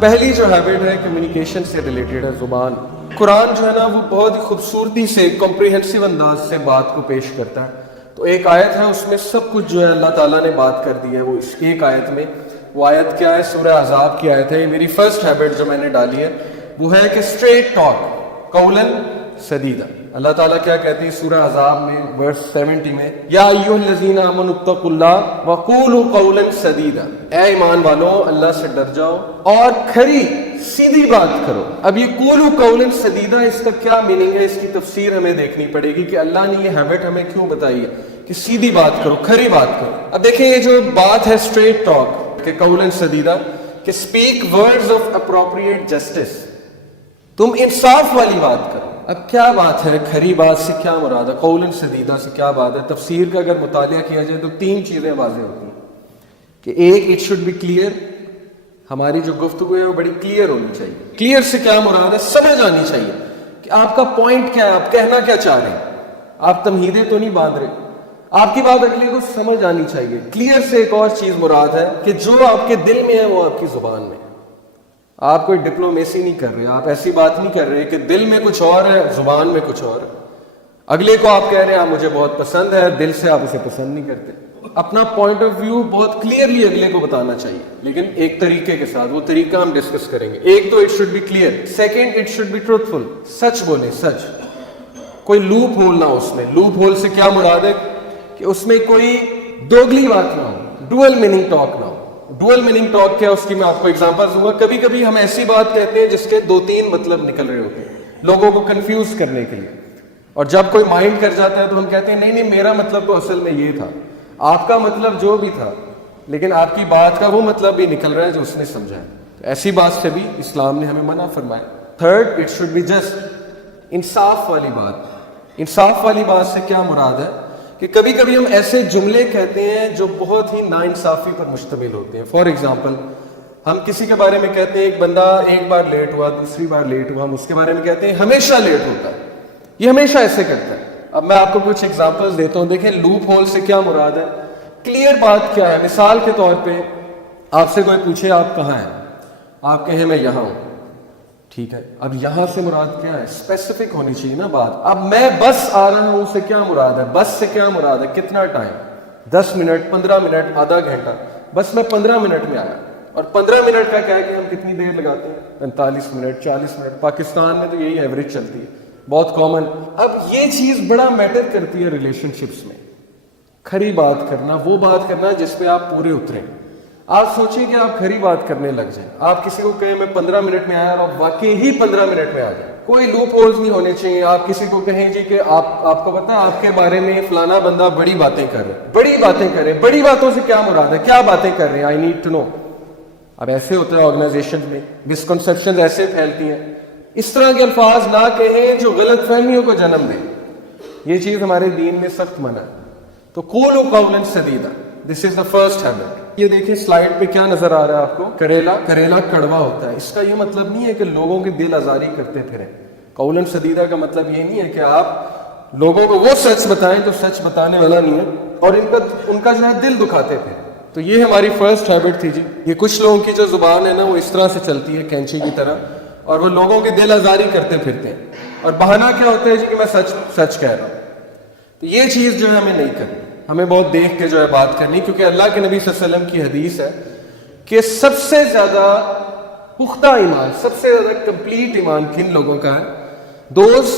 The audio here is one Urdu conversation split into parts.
پہلی جو ہیبٹ ہے کمیونیکیشن سے ریلیٹڈ ہے زبان. قرآن جو ہے نا وہ بہت ہی خوبصورتی سے کمپریہنسو انداز سے بات کو پیش کرتا ہے. تو ایک آیت ہے اس میں سب کچھ جو ہے اللہ تعالیٰ نے بات کر دی ہے. وہ اس ایک آیت میں، وہ آیت کیا ہے؟ سورہ احزاب کی آیت ہے. یہ میری فرسٹ ہیبٹ جو میں نے ڈالی ہے وہ ہے کہ اسٹریٹ ٹاک قولاً سدیدا. اللہ تعالیٰ کیا کہتے ہیں سورہ احزاب میں ورس 70 میں، یا ایھا الذین آمنوا اتقوا اللہ وقولوا قولا سدیدا. اے ایمان والو اللہ سے ڈر جاؤ اور کھری سیدھی بات کرو. اب یہ قولوا قولا سدیدا اس کا کیا میننگ ہے؟ اس کی تفسیر ہمیں دیکھنی پڑے گی کہ اللہ نے یہ ہیبٹ ہمیں کیوں بتائی ہے کہ سیدھی بات کرو، کھری بات کرو. اب دیکھیں یہ جو بات ہے اسٹریٹ ٹاک کہ قولا سدیدا، کہ speak words of appropriate justice, تم انصاف والی بات کرو. اب کیا بات ہے؟ کھری بات سے کیا مراد ہے؟ قولاً سدیدا سے کیا بات ہے؟ تفسیر کا اگر مطالعہ کیا جائے تو تین چیزیں واضح ہوتی ہیں کہ ایک، اٹ شوڈ بی کلیئر. ہماری جو گفتگو ہے وہ بڑی کلیئر ہونی چاہیے. کلیئر سے کیا مراد ہے؟ سمجھ آنی چاہیے کہ آپ کا پوائنٹ کیا ہے، آپ کہنا کیا چاہ رہے ہیں. آپ تمہیدیں تو نہیں باندھ رہے، آپ کی بات اگلے کو سمجھ آنی چاہیے. کلیئر سے ایک اور چیز مراد ہے کہ جو آپ کے دل میں ہے وہ آپ کی زبان میں. آپ کوئی ڈپلومیسی نہیں کر رہے، آپ ایسی بات نہیں کر رہے کہ دل میں کچھ اور ہے زبان میں کچھ اور ہے. اگلے کو آپ کہہ رہے ہیں آپ مجھے بہت پسند ہے، دل سے آپ اسے پسند نہیں کرتے. اپنا پوائنٹ آف ویو بہت کلیئرلی اگلے کو بتانا چاہیے، لیکن ایک طریقے کے ساتھ. وہ طریقہ ہم ڈسکس کریں گے. ایک تو it should be clear, second it should be truthful. سچ بولیں، سچ. کوئی لوپ ہول نہ ہو اس میں. لوپ ہول سے کیا مراد ہے؟ کہ اس میں کوئی دوگلی بات نہ ہو، ڈوئل میننگ ٹاک نہ ہو. ڈوئل میننگ ٹاک کیا؟ اس کی میں آپ کو ایگزامپل دوں گا. کبھی کبھی ہم ایسی بات کہتے ہیں جس کے 2-3 مطلب نکل رہے ہوتے ہیں لوگوں کو کنفیوز کرنے کے لیے، اور جب کوئی مائنڈ کر جاتا ہے تو ہم کہتے ہیں نہیں نہیں میرا مطلب تو اصل میں یہ تھا، آپ کا مطلب جو بھی تھا لیکن آپ کی بات کا وہ مطلب بھی نکل رہا ہے جو اس نے سمجھا ہے. ایسی بات سے بھی اسلام نے ہمیں منع فرمایا. Third, it should be just. انصاف والی بات. انصاف والی بات سے کیا مراد ہے؟ کہ کبھی کبھی ہم ایسے جملے کہتے ہیں جو بہت ہی ناانصافی پر مشتمل ہوتے ہیں. فار ایگزامپل، ہم کسی کے بارے میں کہتے ہیں ایک بندہ ایک بار لیٹ ہوا، دوسری بار لیٹ ہوا، ہم اس کے بارے میں کہتے ہیں ہمیشہ لیٹ ہوتا ہے، یہ ہمیشہ ایسے کرتا ہے. اب میں آپ کو کچھ ایگزامپلز دیتا ہوں. دیکھیں لوپ ہول سے کیا مراد ہے، کلیئر بات کیا ہے. مثال کے طور پہ آپ سے کوئی پوچھے آپ کہاں ہیں، آپ کہیں میں یہاں ہوں، ٹھیک ہے. اب یہاں سے مراد کیا ہے؟ اسپیسیفک ہونی چاہیے نا بات. اب میں بس آ رہا ہوں سے کیا مراد ہے؟ بس سے کیا مراد ہے؟ کتنا ٹائم؟ 10 منٹ، 15 منٹ، آدھا گھنٹہ. بس میں 15 منٹ میں آیا. اور 15 منٹ کا کیا ہے کہ ہم کتنی دیر لگاتے ہیں؟ 45 منٹ، 40 منٹ. پاکستان میں تو یہی ایوریج چلتی ہے، بہت کامن. اب یہ چیز بڑا میٹر کرتی ہے ریلیشن شپس میں. کھری بات کرنا، وہ بات کرنا جس پہ آپ پورے اتریں. آپ سوچیں کہ آپ کھری بات کرنے لگ جائیں. آپ کسی کو کہیں میں 15 منٹ میں آیا اور واقعی ہی 15 منٹ میں آ جائیں. کوئی لوپ ہولز نہیں ہونے چاہیے. آپ کسی کو کہیں جی کہ آپ کو پتا ہے آپ کے بارے میں فلانا بندہ بڑی باتیں کر رہے ہیں، بڑی باتیں کر رہے ہیں. بڑی باتوں سے کیا مراد ہے؟ کیا باتیں کر رہے ہیں؟ I need to know. اب ایسے ہوتا ہے آرگنائزیشن میں، مسکنسیپشن ایسے پھیلتی ہیں. اس طرح کے الفاظ نہ کہیں جو غلط فہمیوں کو جنم دیں. یہ چیز ہمارے دین میں سخت منع ہے. تو قولوا قولا سدیدا، دس از دا فرسٹ ہیبٹ. یہ دیکھیں سلائیڈ پہ کیا نظر آ رہا ہے آپ کو؟ کریلا. کریلا کڑوا ہوتا ہے. اس کا یہ مطلب نہیں ہے کہ لوگوں کی دل آزاری کرتے پھریں. قولا سدیدا کا مطلب یہ نہیں ہے کہ آپ لوگوں کو وہ سچ بتائیں تو سچ بتانے والا نہیں ہے اور ان کا جو ہے دل دکھاتے پھر. تو یہ ہماری فرسٹ ہیبٹ تھی جی. یہ کچھ لوگوں کی جو زبان ہے نا وہ اس طرح سے چلتی ہے کینچی کی طرح، اور وہ لوگوں کی دل آزاری کرتے پھرتے ہیں. اور بہانہ کیا ہوتا ہے جی کہ میں سچ کہہ رہا ہوں. تو یہ چیز جو ہے ہمیں نہیں کرنی. ہمیں بہت دیکھ کے جو ہے بات کرنی، کیونکہ اللہ کے نبی صلی اللہ علیہ وسلم کی حدیث ہے کہ سب سے زیادہ پختہ ایمان، سب سے زیادہ کمپلیٹ ایمان کن لوگوں کا ہے؟ Those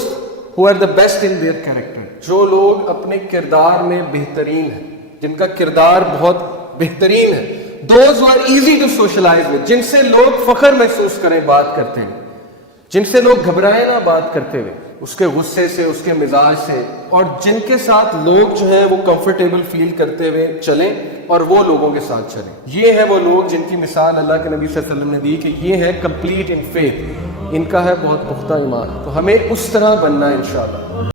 who are the best in their character. جو لوگ اپنے کردار میں بہترین ہیں، جن کا کردار بہت بہترین ہے. Those who are easy to socialize with, جن سے لوگ فخر محسوس کریں بات کرتے ہیں، جن سے لوگ گھبرائیں نہ بات کرتے ہوئے، اس کے غصے سے، اس کے مزاج سے، اور جن کے ساتھ لوگ جو ہیں وہ کمفرٹیبل فیل کرتے ہوئے چلیں اور وہ لوگوں کے ساتھ چلیں. یہ ہیں وہ لوگ جن کی مثال اللہ کے نبی صلی اللہ علیہ وسلم نے دی کہ یہ ہے کمپلیٹ ان فیتھ، ان کا ہے بہت پختہ ایمان. تو ہمیں اس طرح بننا ہے انشاءاللہ.